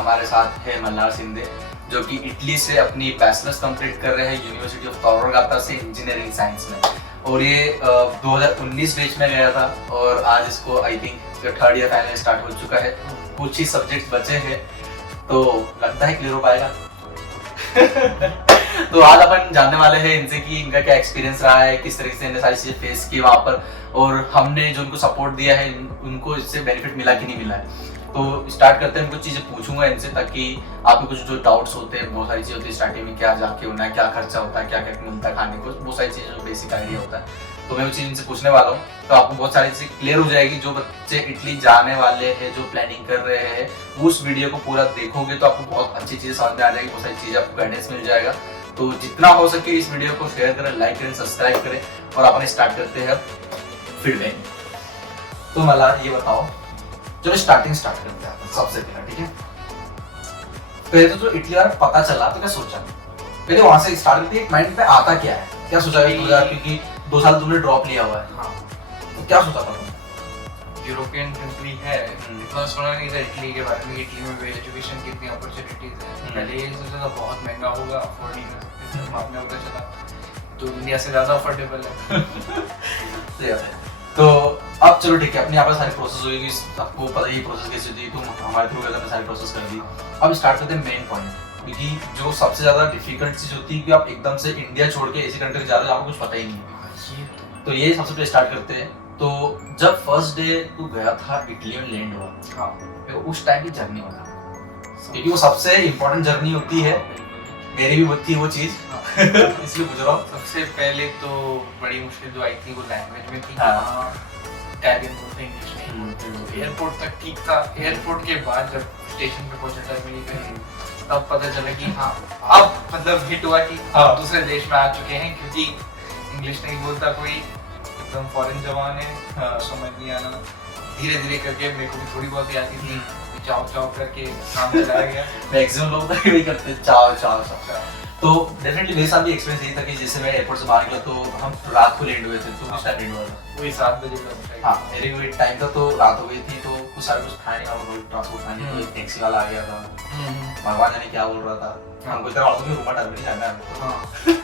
हमारे साथ है मल्हार शिंदे, जो कि इटली से अपनी बैचलर्स कंप्लीट कर रहे हैं यूनिवर्सिटी ऑफ टर वर्गाता से इंजीनियरिंग साइंस में, और ये 2019 बैच में गया था और आज इसको I think third year final start हो चुका है। कुछ ही सब्जेक्ट्स बचे हैं तो लगता है क्लियर हो पाएगा। तो आज अपन जानने वाले हैं इनसे कि इनका क्या एक्सपीरियंस रहा है, किस तरीके से इन्हें सारी चीजें फेस की वहाँ पर, और हमने जो उनको सपोर्ट दिया है उनको इससे बेनिफिट मिला कि नहीं मिला है। तो स्टार्ट करते हैं, कुछ चीजें पूछूंगा इनसे ताकि आपको कुछ जो डाउट्स होते हैं, बहुत सारी चीजें होती है स्टार्टिंग में, क्या जाके होना है, क्या खर्चा होता है, क्या क्या मिलता है खाने को, बहुत सारी चीजें जो बेसिक आइडिया होता है, तो मैं वो चीज इनसे पूछने वाला हूँ। तो आपको बहुत सारी चीजें क्लियर हो जाएगी। जो बच्चे इटली जाने वाले हैं, जो प्लानिंग कर रहे हैं, उस वीडियो को पूरा देखोगे तो आपको बहुत अच्छी चीजें समझ में आ जाएगी, बहुत सारी चीजें आपको गाइडेंस मिल जाएगा। तो जितना हो सके इस वीडियो को शेयर करें, लाइक करें, सब्सक्राइब करें, और अपन स्टार्ट करते हैं फीडबैक। तो मल्हार ये बताओ, चलो स्टार्ट करते हैं सबसे पहले, ठीक है? पहले तो जो इटली वाला पता चला तो क्या सोचा, पहले वहां से स्टार्ट करते हैं। माइंड पे आता क्या है, क्या सोचा है तुझे, क्योंकि 2 साल तुमने ड्रॉप लिया हुआ है। हाँ, तो क्या सोचा था तुमने? यूरोपियन कंट्री है, इतना सुना नहीं था इटली के बारे में, इटली में वेल एजुकेशन की इतनी अपॉर्चुनिटीज है। पहले ये सोचा था बहुत महंगा होगा, अफोर्ड नहीं कर सकते, बाद में पता चला तो इंडिया से ज्यादा अफोर्डेबल है। तो अब चलो ठीक है, अपनी यहाँ पर सारी प्रोसेस होगी, सबको पता ही प्रोसेस कैसे होती है, तुम हमारे थ्रू गए, सारी प्रोसेस कर दी। अब स्टार्ट करते हैं मेन पॉइंट, क्योंकि जो सबसे ज्यादा डिफिकल्ट चीज होती है कि आप एकदम से इंडिया छोड़ के ऐसी कंट्री जा रहे हो, आपको कुछ पता ही नहीं है। तो ये सबसे पहले स्टार्ट करते हैं। तो जब फर्स्ट डे तू गया था इटली में लैंड हुआ, हाँ, तो उस टाइम की जर्नी बता, क्योंकि वो सबसे इम्पोर्टेंट जर्नी होती है, मेरी भी होती है वो चीज, इसलिए पूछ रहा हूँ। सबसे पहले तो बड़ी मुश्किल जो आई थी वो लैंग्वेज में थी। इटालियन बोलते, इंग्लिश नहीं। एयरपोर्ट तक ठीक था, एयरपोर्ट के बाद जब स्टेशन पे पहुंचा टर्मिनल पे, तब पता चला कि हाँ, अब मतलब हिट हुआ कि दूसरे देश में आ चुके हैं, क्योंकि इंग्लिश नहीं बोलता कोई, एकदम फॉरेन जवान है, समझ नहीं आना। धीरे धीरे करके मेरे को भी थोड़ी बहुत आती थी, चाव चाव करके काम चलाया गया। मैक्सिमम लोग तो यही करते हैं, चाव चाव चाव। तो डेफिनेटली मेरे साथ भी एक्सपीरियंस यही था कि जैसे मैं एयरपोर्ट से बाहर निकला तो हम रात को लैंड हुए थे, तो उस टाइम लैंड हुआ था वही 7 बजे का। हाँ, मेरी वही टाइम था, तो रात हो गई थी, तो कुछ सारा कुछ खाने का ट्रांसपोर्ट खाने को एक टैक्सी वाला आ गया था, भगवान जाने क्या बोल रहा था, हमको इतना मालूम कि रूमा टर्मिनल जाना है।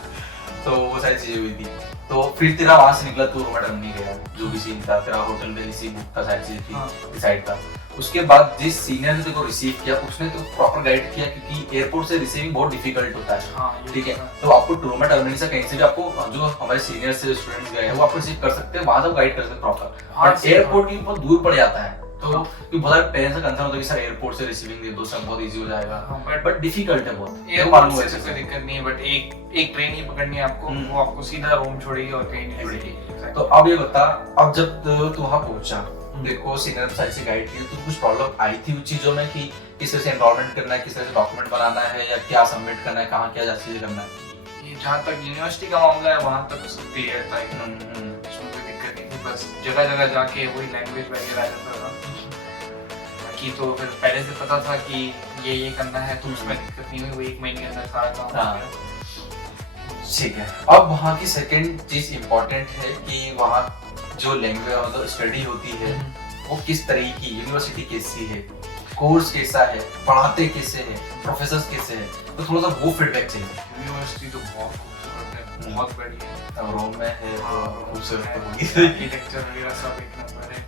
तो वो सारी चीजें हुई थी। तो फिर तेरा वहां से निकला तो रूमा टर्मिनल गया, जो भी सीन था, तेरा होटल में रिसीव बुक था, सारी चीजें थी, डिसाइड था। उसके बाद जिस सीनियर ने तेरे को रिसीव किया उसने तो प्रॉपर गाइड किया, क्योंकि एयरपोर्ट से रिसीविंग बहुत डिफिकल्ट होता है, ठीक है? तो आपको ट्रूमा टर्मिनल से कहीं से भी आपको, जो हमारे सीनियर से स्टूडेंट्स गए हैं वो आपको रिसीव कर सकते हैं, वहां से गाइड कर सकते हैं प्रॉपर। बट एयरपोर्ट की बहुत दूर पड़ जाता है, तो बहुत सारे पेरेंट्स का कंसर्न होता है कि सर एयरपोर्ट से रिसीविंग दे दो, सब बहुत इजी हो जाएगा, बट डिफिकल्ट है बहुत। एयरपोर्ट से कोई दिक्कत नहीं है, बट एक ट्रेन ही पकड़नी है आपको, वो आपको सीधा रोम छोड़ेगी और कहीं नहीं छोड़ेगी। तो अब ये बता, अब जब तू वहां पहुंचा, देखो सीनियर साइड से गाइड किया, तो कुछ प्रॉब्लम आई थी उन चीजों में कि किस तरह से एनरोलमेंट करना है, किस तरह से डॉक्यूमेंट बनाना है, या क्या सबमिट करना है, कहाँ क्या चीजें करना है? जहाँ तक यूनिवर्सिटी का मामला है वहाँ तक सब क्लियर था, इसमें कोई दिक्कत नहीं थी। बस जगह जगह जाके वही लैंग्वेज वगैरह आ जाता था, बाकी तो फिर पहले से पता था कि ये करना है, तो उसमें दिक्कत नहीं हुई। वो 1 महीने के अंदर सारा काम हो गया। ठीक है, अब वहाँ की सेकंड चीज इम्पोर्टेंट है कि वहाँ जो लैंग्वेज मतलब स्टडी होती है वो किस तरह की, यूनिवर्सिटी कैसी है, कोर्स कैसा है, पढ़ाते कैसे हैं, प्रोफेसर्स कैसे हैं, तो थोड़ा सा वो फीडबैक चाहिए। यूनिवर्सिटी तो बहुत खूबसूरत है, बहुत बड़ी है, रोम में है तो खूबसूरत तो होगी, आर्किटेक्चर वगैरह सब एक नंबर है।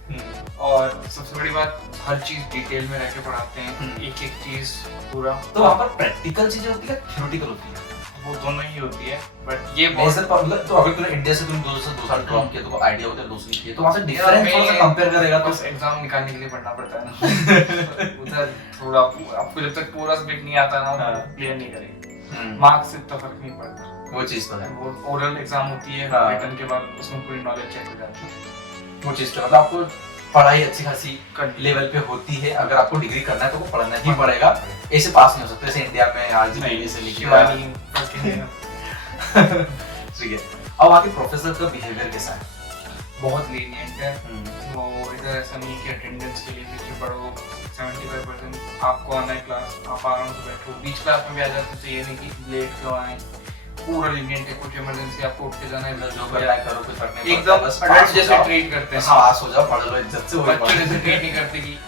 और सबसे बड़ी बात, हर चीज डिटेल में रह के पढ़ाते हैं, एक एक चीज पूरा। तो वहाँ पर प्रैक्टिकल चीजें होती है, थ्योरेटिकल होती है? वो दोनों ही होती है, बट ये मेजर मतलब, तो अगर तूने इंडिया से तुम 2 साल ड्रॉप किया तो आइडिया होता है दूसरी की, तो वहां से डिफरेंस थोड़ा सा कंपेयर करेगा तो एग्जाम निकालने के लिए पढ़ना पड़ता है ना। उधर थोड़ा आपको जब तक पूरा सब्जेक्ट नहीं आता ना, क्लियर नहीं करेंगे, मार्क्स से इतना फर्क नहीं पड़ता। वो चीज तो है, वो ओरल एग्जाम होती है, रिटन के बाद उसमें पूरी नॉलेज चेक हो जाती है। वो चीज तो मतलब आपको पढ़ाई अच्छी खासी लेवल पे होती है, अगर आपको डिग्री करना है तो वो पढ़ना ही पड़ेगा, ऐसे पास नहीं हो सकते जैसे इंडिया में आरजीपी से लिखी। ठीक है, अब आगे प्रोफेसर का बिहेवियर कैसा है? बहुत लीनिएंट है, वो इधर ऐसा नहीं है कि अटेंडेंस के लिए पीछे पढ़ो, 75% आपको आना है क्लास, आप आराम से बैठो, बीच क्लास में भी आ जाते तो ये नहीं कि लेट क्यों आए, पूरा लीनिएंट है। कुछ इमरजेंसी आपको उठ के जाना है, जो करना है करो, कुछ फर्क नहीं एकदम अडल्ट जैसे ट्रीट करते हैं, पास हो जाओ, पढ़ लो इज्जत से, बच्चों जैसे ट्रीट नहीं करते कि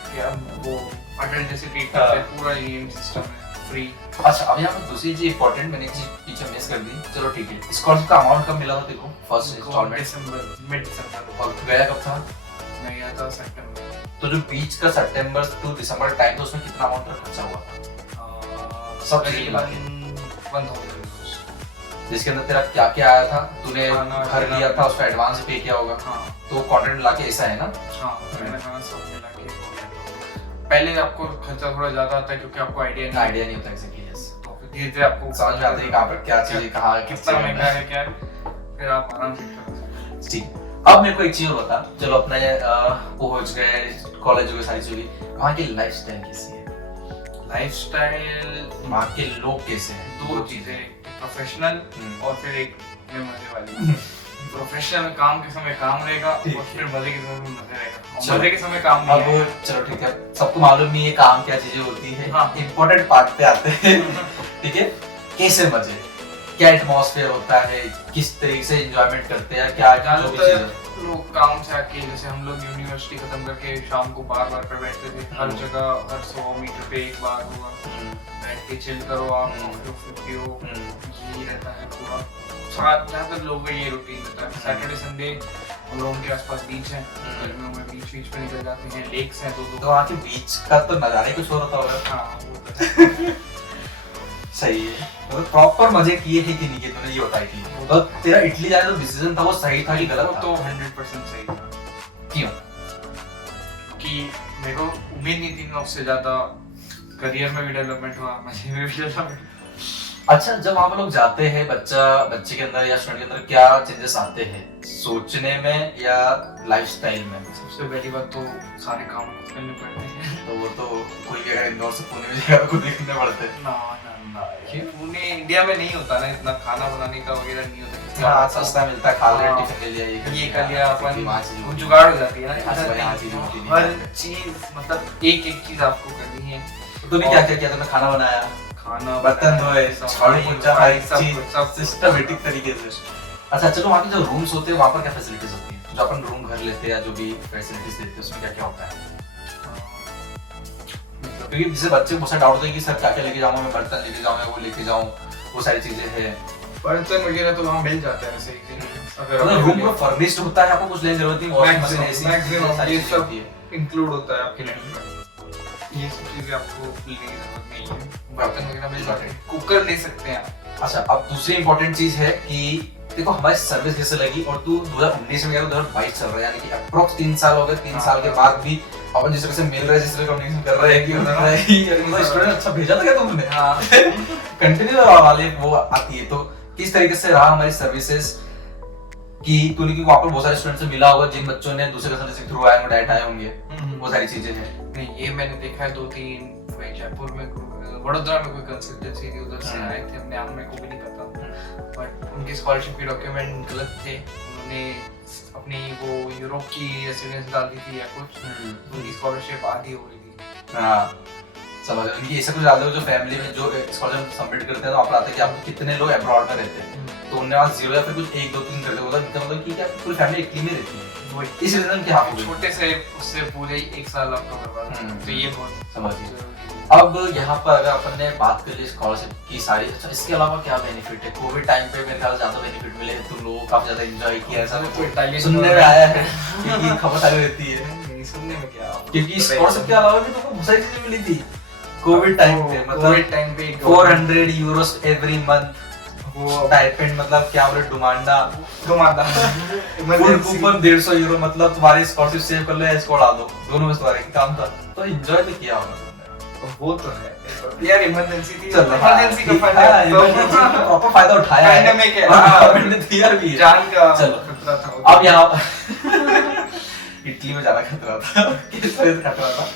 वो अडल्ट जैसे ट्रीट करते हैं, पूरा ईएम सिस्टम है फ्री। अच्छा अब यहाँ पर दूसरी चीज इंपॉर्टेंट मैंने चीज पीछे मिस कर दी, चलो ठीक है। स्कॉलरशिप का अमाउंट कब मिला था तेरे को? फर्स्ट इंस्टॉलमेंट दिसंबर, मिड दिसंबर। और गया कब था? मैं गया था सितंबर। तो जो बीच का सितंबर टू दिसंबर टाइम था उसमें कितना अमाउंट खर्चा हुआ? सब चीजें मिला के। 1000, जिसके अंदर तेरा क्या क्या आया था? तूने खाना, घर खाना, लिया था, उसका एडवांस पे किया होगा, हाँ तो कॉन्ट्रैक्ट मिला के ऐसा है ना? हाँ मैंने खाना सब मिला के हो गया। पहले आपको खर्चा थोड़ा ज्यादा आता है क्योंकि आपको आइडिया नहीं होता एग्जैक्टली। यस, तो फिर धीरे धीरे आपको समझ में आता है कहाँ पर क्या चीजें कहाँ कितना महंगा है क्या है, फिर आप आराम से कर सकते हैं। ठीक। अब मेरे को एक चीज और बता, चलो अपने पहुंच गए, कॉलेज हो गए, सारी चीजें, वहाँ की लाइफस्टाइल कैसी है? लाइफस्टाइल वहाँ के लोग कैसे हैं? दो चीजें, प्रोफेशनल और फिर एक में मजे वाली। प्रोफेशनल में काम के समय काम रहेगा और फिर मजे के समय में मजे रहेगा, और मजे के समय काम नहीं है। अब चलो ठीक है, सबको मालूम नहीं है काम क्या चीजें होती है। हाँ। इम्पोर्टेंट पार्ट पे आते हैं। ठीक है, कैसे मजे, क्या एटमॉस्फेयर होता है, किस तरीके से एंजॉयमेंट करते हैं, क्या जो भी चीजें। ज्यादातर लोग काम से आके, जैसे हम लोग यूनिवर्सिटी खत्म करके शाम को बार पे बैठते थे, हर जगह हर 100 मीटर पे एक बार हुआ, बैठ के चिल करो आप, कॉफी पियो, यही रहता है पूरा। ज्यादातर लोगों का ये रूटीन रहता है। सैटरडे संडे हम लोगों के आसपास बीच है, गर्मियों में बीच पे निकल जाते हैं, लेक्स हैं तो वहाँ के बीच का तो नजारा ही कुछ और होता होगा। हाँ वो तो है। सही है, मतलब प्रॉपर मजे किए है कि नहीं किए, तूने ये बताई थी। तो तेरा इटली जाने का डिसीजन था वो सही था कि गलत था? तो 100% सही था। क्यों? कि मेरे को उम्मीद नहीं थी मैं उससे ज्यादा करियर में भी डेवलपमेंट हुआ, मजे में भी डेवलपमेंट। अच्छा, जब वहाँ पे लोग जाते हैं, बच्चे के अंदर या स्टूडेंट के अंदर क्या चेंजेस आते हैं, सोचने में या लाइफस्टाइल में? सबसे पहली बात तो सारे काम खुद करने पड़ते हैं। तो वो तो कोई भी अगर इंदौर से पुणे में जाएगा तो खुद ही करने पड़ते हैं। ना पुणे इंडिया में नहीं होता ना, इतना खाना बनाने का वगैरह नहीं होता। हाँ, सस्ता मिलता है, खा लिया, हाँ, टिफिन ले लिया, ये कर लिया अपन, वहाँ चीज़ वो होती है। जुगाड़ हो जाती है ना। यहाँ से वहाँ चीज़ होती नहीं। हर चीज मतलब एक एक चीज आपको करनी है। तो तूने क्या क्या किया? तूने खाना बनाया, खाना, बर्तन धोए, झाड़ू पोंछा, हर सब चीज सब सिस्टमेटिक तरीके से। अच्छा चलो, वहाँ के जो रूम्स होते हैं वहाँ पर क्या फैसिलिटीज होती है? जो अपन रूम घर लेते हैं या जो भी फैसिलिटीज देते हैं उसमें क्या क्या होता है? क्योंकि जैसे बच्चे को बहुत सारा डाउट होता है कि सर क्या क्या लेके जाऊँ, मैं बर्तन लेके जाऊँ या वो लेके जाऊँ, वो सारी चीजें हैं। बर्तन वगैरह तो वहाँ मिल जाता है वैसे ही। अगर मतलब रूम पूरा फर्निश्ड होता है, आपको कुछ लेने की जरूरत नहीं, वॉशिंग मशीन ऐसी मैक्सिमम ये सब होती है। इंक्लूड होता है आपके रेंट में। ये सब चीजें आपको लेने की जरूरत नहीं है। बर्तन वगैरह मिल जाते हैं, कुकर ले सकते हैं आप। अच्छा, अब दूसरी इंपॉर्टेंट चीज है कि देखो हमारी सर्विस कैसे लगी, और तू 2019 में गया, 2022 चल रहा है, यानी कि अप्रोक्स 3 साल हो गए। 3 साल के बाद भी अपन जिस तरह से मिल रहे हैं, जिस तरह कम्युनिकेशन कर रहे हैं कि मतलब स्टूडेंट अच्छा भेजा था क्या तुमने? हाँ कंटिन्यू वाले वो आती है। तो किस तरीके से रहा हमारी सर्विसेज कि तूने, क्योंकि वहाँ पर बहुत सारे स्टूडेंट से मिला होगा जिन बच्चों ने दूसरे कंसल्टेंसी के थ्रू आए होंगे, डायरेक्ट आए होंगे, वो सारी चीजें हैं। नहीं, ये मैंने देखा है 2-3 जयपुर में, वडोदरा में कोई कंसल्टेंसी थी, उधर से आए थे, अपने आप में को भी नहीं पता, बट उनके स्कॉलरशिप के डॉक्यूमेंट गलत थे। उन्होंने अपनी वो यूरोप की रेसिडेंस डाल दी थी या कुछ, उनकी स्कॉलरशिप आधी हो गई थी। हाँ समझ, उनकी ऐसा कुछ डालते हो जो फैमिली में जो स्कॉलरशिप सबमिट करते हैं तो आप आते हैं कि आपको कितने लोग अब्रॉड में रहते हैं, तो उनने वहाँ 0 या फिर कुछ 1 2 3 करते होगा, मतलब कि क्या पूरी फैमिली इटली में रहती है, वो इस रीजन के हाथ छोटे से उससे पूरे 1 साल आपका बर्बाद, तो ये बहुत समझिए। अब यहाँ पर अगर अपन ने बात कर ली स्कॉलरशिप की सारी, अच्छा इसके अलावा क्या बेनिफिट है? कोविड टाइम पे मेरे ख्याल से ज्यादा बेनिफिट मिले हैं, तुम लोगों को काफी ज्यादा एंजॉय किया, ऐसा सुनने में आया है क्योंकि खबर सारी रहती है। सुनने में क्या, क्योंकि स्कॉलरशिप के अलावा भी तुमको बहुत सारी चीजें मिली थी कोविड टाइम पे, मतलब कोविड टाइम पे 400 यूरोस एवरी मंथ, वो स्टाइपेंड मतलब क्या बोले, डुमांडा फुल कूपन 150 यूरो, मतलब तुम्हारी स्कॉलरशिप सेव कर लो या इसको उड़ा दो, दोनों में तुम्हारे काम था। तो एंजॉय तो किया होगा तुमने। वो तो है यार, इमरजेंसी थी, चलो इमरजेंसी का फंड हाँ, है, इमरजेंसी का प्रॉपर फायदा उठाया है, पैंडेमिक है, और गवर्नमेंट ने दिया भी है। जान का चलो खतरा था। अब यहाँ इटली में ज्यादा खतरा था, किस तरह से खतरा था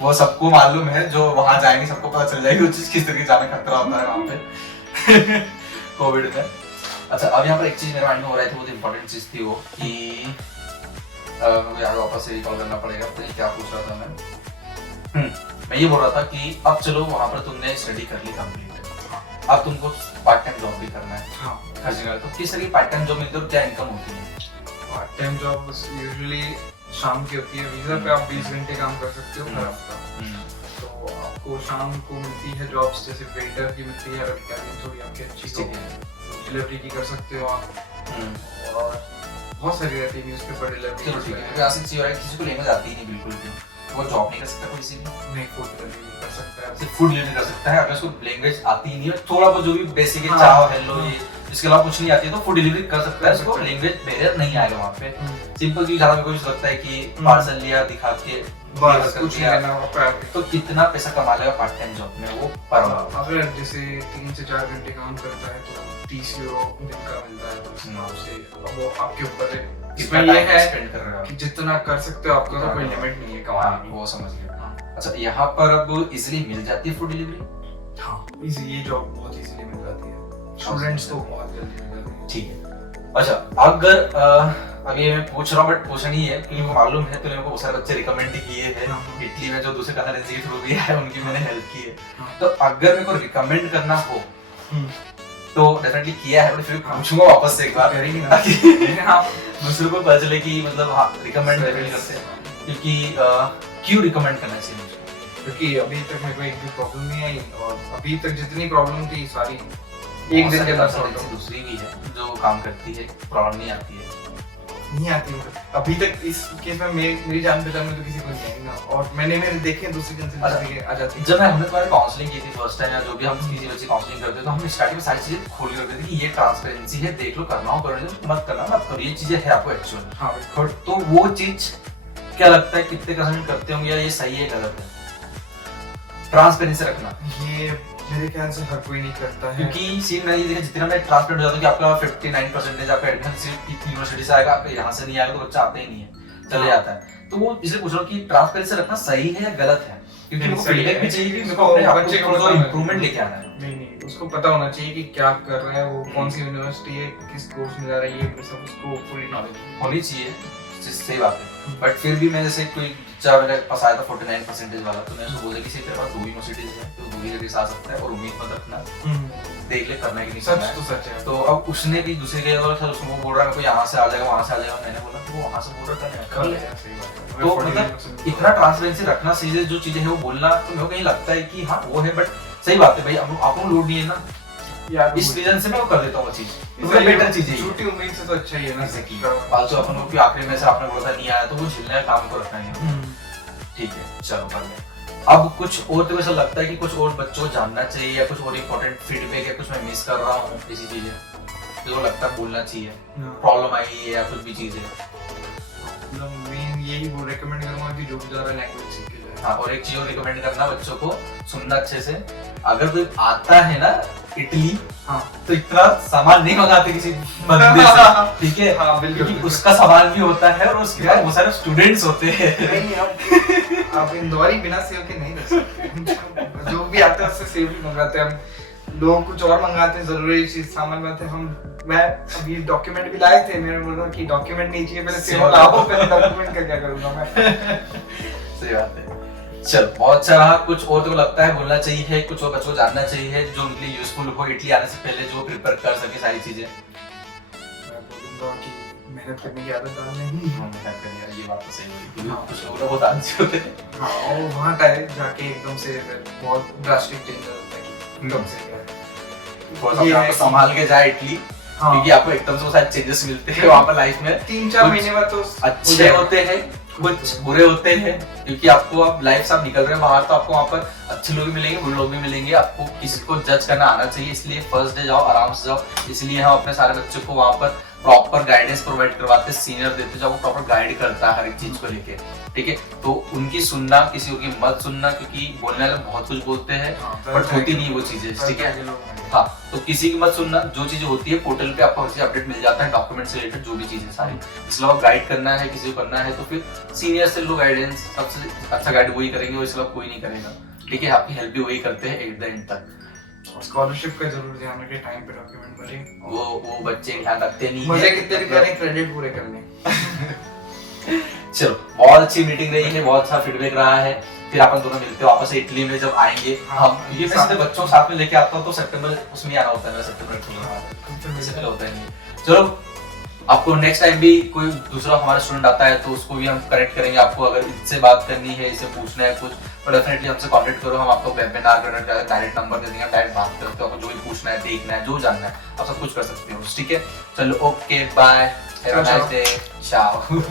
वो सबको मालूम है, जो वहां जाएंगे सबको पता चल जाएगी वो चीज किस तरीके से ज्यादा खतरा होता है वहां पे कोविड में। अच्छा अब यहाँ पर एक चीज मेरे माइंड में हो रही थी, बहुत इंपॉर्टेंट चीज थी वो कि मेरे को यार वापस से रिकॉल करना पड़ेगा, तो क्या पूछ रहा था मैं ये बोल रहा था कि अब चलो वहां पर तुमने स्टडी कर ली कंप्लीट, अब तुमको पार्ट टाइम जॉब भी करना है। हाँ, हर जगह तो किस तरह की पार्ट टाइम जॉब मिलती है और क्या इनकम होती है? पार्ट टाइम जॉब यूजुअली शाम की होती है, वीजा पे आप 20 घंटे काम कर सकते हो हर हफ्ता। तो आपको शाम को मिलती है जॉब्स, जैसे वेटर की मिलती है, अगर टाइमिंग थोड़ी आपकी अच्छी तो डिलीवरी की कर सकते हो आप। और बहुत सारी रहती है न्यूज़पेपर डिलीवरी। चलो ठीक है, ऐसी चीज है किसी को लेने जाती ही नहीं बिल्कुल भी, वो जॉब नहीं कर सकता कोई किसी भी, नहीं फूड डिलीवरी कर सकता है, सिर्फ फूड डिलीवरी कर सकता है। अगर उसको लैंग्वेज आती ही नहीं है, थोड़ा बहुत जो भी बेसिक है, चाव हेलो ये, इसके अलावा कुछ नहीं आती है तो फूड डिलीवरी कर सकता है। उसको लैंग्वेज बैरियर नहीं आएगा वहाँ पे। सिंपल चीज ज्यादा कोई लगता है कि पार्सल लिया दिखा के बस कुछ नहीं करना होता है। तो कितना पैसा कमा लेगा पार्ट टाइम जॉब में वो पर मंथ? अगर जैसे 3 से 4 घंटे काम करता है तो 30 यूरो दिन का मिलता है, तो हिसाब से वो आपके ऊपर है। इसमें ये है स्पेंड कर रहे हो कि जितना कर सकते हो आपका, कोई लिमिट नहीं है कमाने की। वो समझ गया। अच्छा, यहाँ पर अब इजीली मिल जाती है फूड डिलीवरी? हाँ, ये जॉब बहुत इजीली मिल जाती है, स्टूडेंट्स को बहुत जल्दी मिल जाती है। ठीक है। अच्छा, अगर अभी मैं पूछ रहा हूँ बट पूछना नहीं है क्योंकि मुझे मालूम है, तूने मेरे को बहुत सारे बच्चे रिकमेंड किए हैं इटली में जो दूसरे करेंसी के थ्रू भी है, उनकी मैंने हेल्प की है। तो अगर मेरे को रिकमेंड करना हो तो डेफिनेटली किया है, बट फिर पूछूंगा वापस से एक बार ताकि दूसरों को पता चले कि मतलब हाँ रिकमेंड डेफिनेटली करते हैं। क्योंकि क्यों रिकमेंड करना चाहिए मुझे? क्योंकि अभी तक मेरे को एक भी प्रॉब्लम नहीं आई, और अभी तक जितनी प्रॉब्लम थी सारी एक दिन के अंदर सॉल्व हो। दूसरी भी है जो काम करती है, प्रॉब्लम नहीं आती है, नहीं आती मतलब अभी तक इस केस में मेरी जान पहचान में तो किसी को नहीं आई ना, और मैंने देखे दूसरी कंसल्टेंसी के आ जाती है। जब मैं हमने तुम्हारी काउंसलिंग की थी फर्स्ट टाइम, या जो भी हम किसी बच्चे काउंसलिंग करते हैं तो हम स्टार्टिंग में सारी चीजें खोल के रखते थे कि ये ट्रांसपेरेंसी है, देख लो, करना हो करने दो, मत करना मत करो, ये चीजें है आपको एक्चुअल। हाँ बिल्कुल। तो वो चीज क्या लगता है कितने परसेंट करते होंगे, या ये सही है गलत है ट्रांसपेरेंसी रखना? ये मेरे ख्याल से हर कोई नहीं करता है, क्योंकि सीन मैंने देखा जितना मैं ट्रांसपेरेंट हो जाता हूँ कि आपका 59% आपका एडमिशन सिर्फ यूनिवर्सिटी से आएगा, आपका यहाँ से नहीं आएगा तो बच्चा आता ही नहीं है, चले जाता है। तो वो इसलिए पूछ रहा हूँ कि ट्रांसपेरेंसी रखना सही है या गलत है, क्योंकि मेरे को फीडबैक भी चाहिए कि मेरे को अपने बच्चे को इंप्रूवमेंट लेके आना है। नहीं, उसको पता होना चाहिए कि क्या कर रहा है वो, कौन सी यूनिवर्सिटी है, किस कोर्स में जा रहा है, ये सब उसको पूरी नॉलेज होनी चाहिए, सही बात है। बट फिर भी मैं जैसे कोई बच्चा मेरे पास आया था 49% वाला, तो मैं उसको बोला कि सिर्फ तेरे पास 2 यूनिवर्सिटीज है तो 2 ही जगह से आ सकता है, और उम्मीद मत रखना, देख ले करना है कि नहीं करना है। सच तो सच है। तो अब उसने भी दूसरी जगह बोला, उसको बोल रहा है कोई यहाँ से आ जाएगा वहाँ से आ जाएगा, मैंने बोला तो वो वहाँ से बोल रहा था कर ले। तो मतलब इतना ट्रांसपेरेंसी रखना, चीजें जो चीजें है वो बोलना, तो मेरे को कहीं लगता है कि हाँ वो है, बट सही बात है भाई, आपको लोड नहीं है ना, इस रीजन से मैं वो कर देता हूँ चीज, तो बेटर चीज है। छोटी उम्मीद से तो अच्छा ही है ना, कि फालतू अपन लोग भी आखिरी में से आपने बोला था नहीं आया तो वो झेलने का काम को रखना है। ठीक है, चलो कर ले। अब कुछ और तो ऐसा लगता है कि कुछ और बच्चों को जानना चाहिए, या कुछ और इम्पोर्टेंट फीडबैक है, कुछ मैं मिस कर रहा हूँ, ऐसी चीजें जो लगता है बोलना चाहिए, प्रॉब्लम आई है या कुछ भी चीज है? मैं यही वो रेकमेंड करूंगा कि जो भी ज़्यादा लैंग्वेज सीख के जाए। हाँ, और एक चीज और रिकमेंड करना बच्चों को, सुनना अच्छे से। अगर कोई आता है ना इटली, हाँ, तो इतना सामान नहीं मंगाते किसी बंदे से, ठीक है? हाँ बिल्कुल, क्योंकि उसका सामान भी होता है और उसके पास बहुत सारे स्टूडेंट्स होते हैं। नहीं, आप इंदौरी बिना सेव के नहीं रह सकते। जो भी आता है उससे सेव ही मंगाते हैं हम, लोग कुछ और मंगाते हैं जरूरी चीज सामान में। मैं अभी डॉक्यूमेंट भी लाए थे, मैंने बोला कि डॉक्यूमेंट नहीं चाहिए, पहले सेव लाओ, पहले डॉक्यूमेंट का क्या करूंगा मैं। सही बात है। चल, बहुत अच्छा रहा। कुछ और तो लगता है बोलना चाहिए, कुछ और बच्चों को जानना चाहिए जो उनके लिए यूजफुल हो इटली आने से पहले, जो प्रिपेयर कर सके सारी चीजें? मैं बोलूंगा कि मेहनत करने की आदत डालनी है। मेहनत करनी, ये बात तो सही है, क्योंकि कुछ लोग बहुत आलसी होते हैं। हाँ, और वहाँ जाके एकदम से बहुत ड्रास्टिक चेंज होता है कि एकदम से आपको संभाल के जाए इटली, क्योंकि आपको एकदम से वो सारे चेंजेस मिलते हैं वहाँ पर लाइफ में। 3-4 महीने बाद तो अच्छे होते हैं, कुछ बुरे होते हैं, क्योंकि आपको अब लाइफ से आप निकल रहे हैं बाहर, तो आपको वहाँ पर अच्छे लोग भी मिलेंगे, बुरे लोग भी मिलेंगे। आपको किसी को जज करना आना चाहिए, इसलिए फर्स्ट डे जाओ, आराम से जाओ। इसलिए हम अपने सारे बच्चों को वहाँ पर प्रॉपर गाइडेंस प्रोवाइड करवाते हैं, सीनियर देते जो आपको प्रॉपर गाइड करता है हर एक चीज को लेके, ठीक है? तो उनकी सुनना, किसी की मत सुनना, क्योंकि बोलने वाले बहुत कुछ बोलते हैं बट होती नहीं वो चीजें, ठीक है? हाँ, तो किसी की मत सुनना, जो चीजें होती है पोर्टल पे आपको हर चीज अपडेट मिल जाता है, डॉक्यूमेंट से रिलेटेड जो भी चीजें सारी। इसलिए आप गाइड करना है, किसी को करना है तो फिर सीनियर से लो गाइडेंस, सबसे अच्छा गाइड वही करेंगे, और इसके कोई नहीं करेगा, ठीक है? आपकी हेल्प भी वही करते हैं एट द एंड तक। स्कॉलरशिप का जरूर ध्यान रखें, टाइम पे डॉक्यूमेंट भरें। वो बच्चे ध्यान रखते नहीं मजे कितने भी करें, क्रेडिट पूरे कर लें। चलो, बहुत अच्छी मीटिंग रही है, बहुत अच्छा फीडबैक रहा है। फिर अपन दोनों मिलते हो वापस से इटली में जब आएंगे। हम ये मैं सीधे बच्चों साथ में लेके आता हूँ, तो सितंबर उसमें आना होता है, मेरा सितंबर होता है नहीं। चलो, आपको नेक्स्ट टाइम भी कोई दूसरा हमारा स्टूडेंट आता है तो उसको भी हम कनेक्ट करेंगे। आपको अगर इससे बात करनी है, इससे पूछना है कुछ, तो डेफिनेटली हमसे कांटेक्ट करो। हम आपको वेबिनार कंडक्ट करेंगे, डायरेक्ट नंबर दे देंगे, डायरेक्ट बात करते हो। आपको जो भी पूछना है, देखना है, जो जानना है, आप सब कुछ कर सकते हो। ठीक है, चलो okay bye, have a nice day, चाओ।